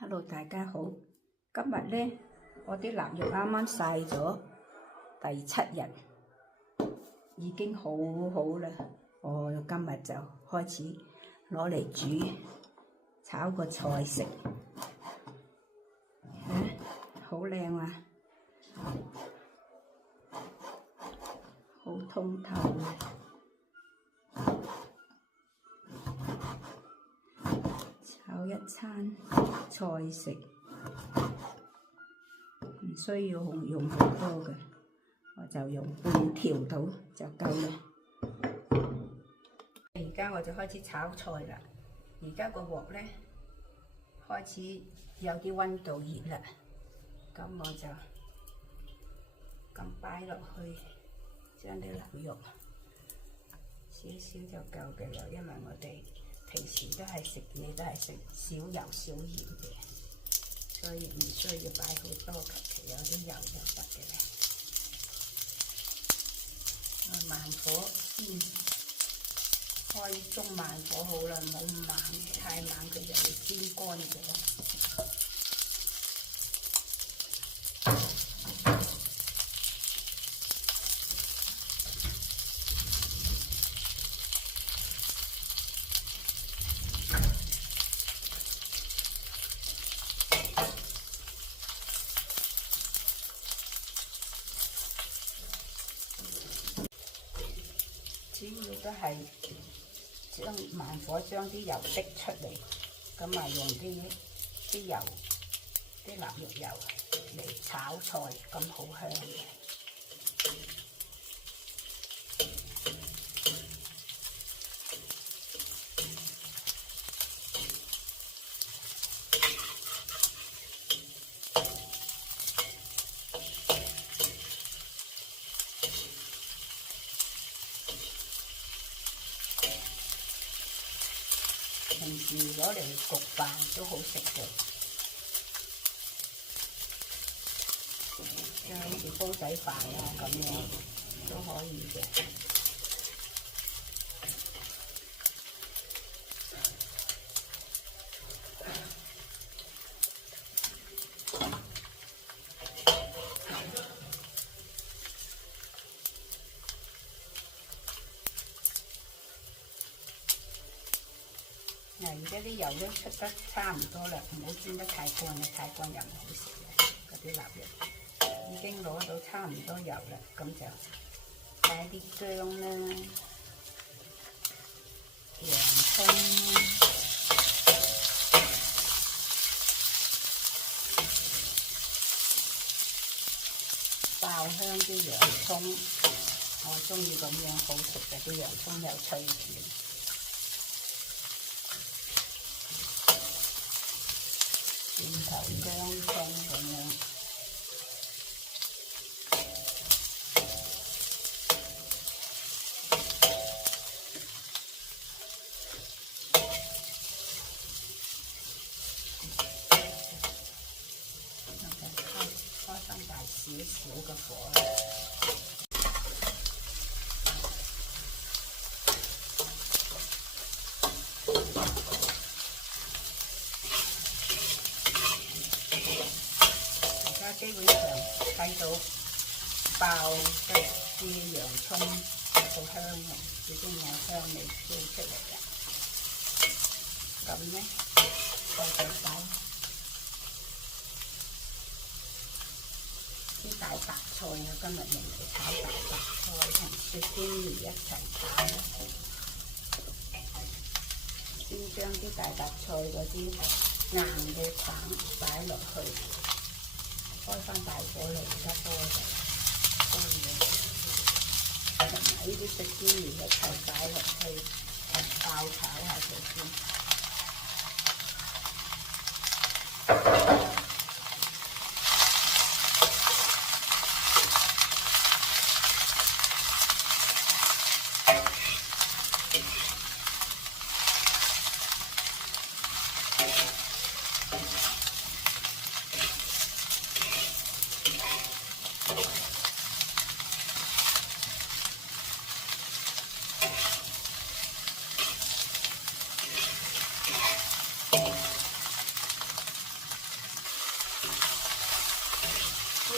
Hello， 大家好。今日呢，我啲臘肉啱啱曬咗第7日，已經好好啦。我今日就開始攞嚟煮，炒個菜食。好靚啊，好通透啊！炒一餐菜食，唔需要用好多嘅，我就用半條到就夠啦。而家我就開始炒菜啦。而家個鑊呢，開始有啲溫度熱啦，咁我就咁擺落去，將啲臘肉少少就夠嘅啦，因為我哋平時都係食嘢都係食少油少鹽嘅，所以唔需要擺好多，求其有啲油就得嘅啦。慢火先，開中慢火好啦，唔好咁猛，太猛佢就會煎乾咗。主要都係將慢火將啲油滴出嚟，咁啊用啲油，啲臘肉油嚟炒菜，咁好香嘅。平時攞嚟焗飯都好食嘅，即係好似煲仔飯啊咁樣都可以嘅。而家啲油都出得差唔多啦，唔好煎得太乾啦，太乾又唔好食嘅。嗰啲臘肉已經攞到差唔多油啦，咁就擺啲薑啦、洋葱、爆香啲洋葱，我中意咁樣好食嘅，啲洋葱又脆甜。蒜頭薑葱咁樣，我就開翻大少少嘅火啦。基本上睇到爆嘅啲洋葱好香嘅，已經有香味飄出嚟啦。咁呢，我就擺啲大白菜啊，今日用嚟炒大白菜同雪鮮魚一齊炒啦。先將啲大白菜嗰啲硬嘅橙擺落去。開翻大火嚟，而家多咗，多嘢，同埋呢啲雪鮮魚一齊擺落去，爆炒下佢先。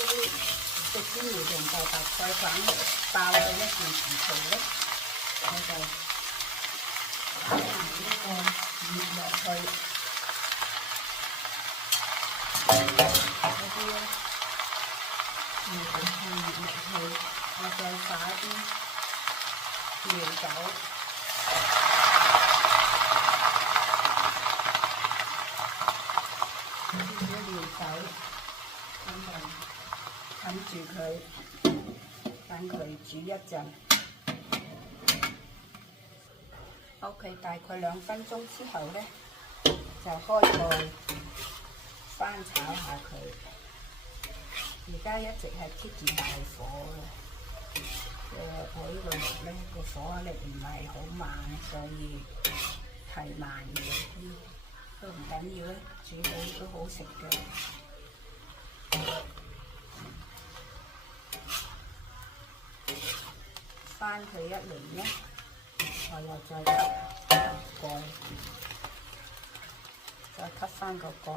啲食啲苗同就白菜粉爆到一件時期咧，我就打埋呢個葉落去，嗰啲苗同葉落去，我再撒啲料酒。料酒，咁就冚住佢，等佢煮一陣。OK， 大概2分鐘之後咧，就開蓋翻炒下佢。而家一直係 keep 住大火嘅，我呢個肉咧個火力唔係好慢，所以係慢嘅。都唔緊要咧，煮好都好食嘅。翻佢一輪咧，我又再吸蓋，再吸翻個蓋，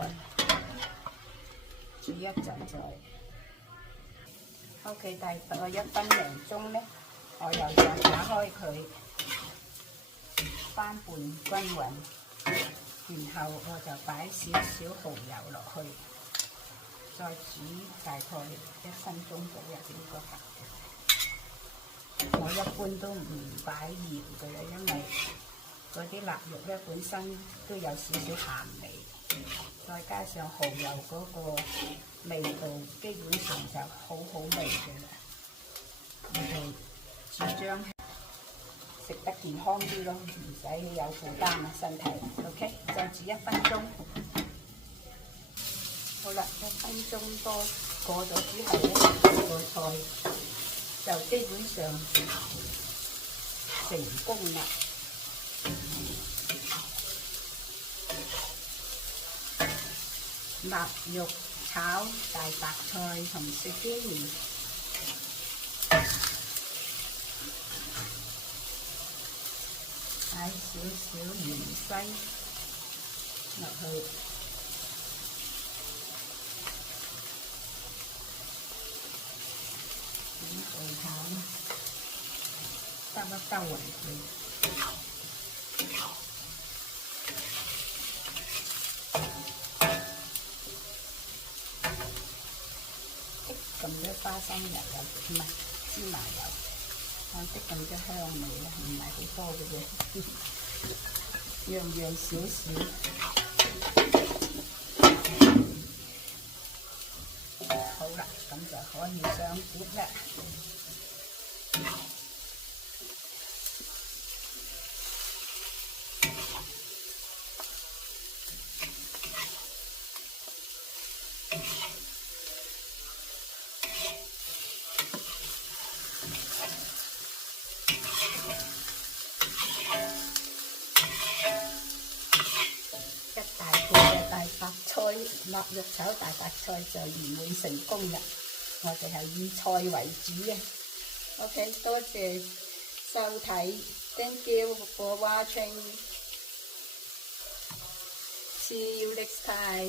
煮一陣再。OK， 大概1分零鐘咧，我又再打開佢，翻拌均勻。然後我就擺少少蠔油落去，再煮大概1分鐘左右應該合嘅。我一般都唔擺鹽嘅啦，因為嗰啲臘肉咧本身都有少少鹹味，再加上蠔油嗰個味道，基本上就好好味嘅啦。我哋主張食得健康啲咯，唔使有負擔啊身體。OK， 再煮1分鐘。好啦，1分鐘多過咗之後咧，個菜就基本上成功啦。臘肉炒大白菜同雪肌蓮。擺少少芫茜落去，咁佢炒得一兜圍佢，咁多花生油唔係芝麻油。即咁多香味啦，唔係好多嘅啫，樣樣少少。好啦，咁就可以上碟啦。臘肉炒大白菜就圓滿成功啦！我哋係以菜為主嘅。OK， 多謝收睇 ，Thank you for watching. See you next time.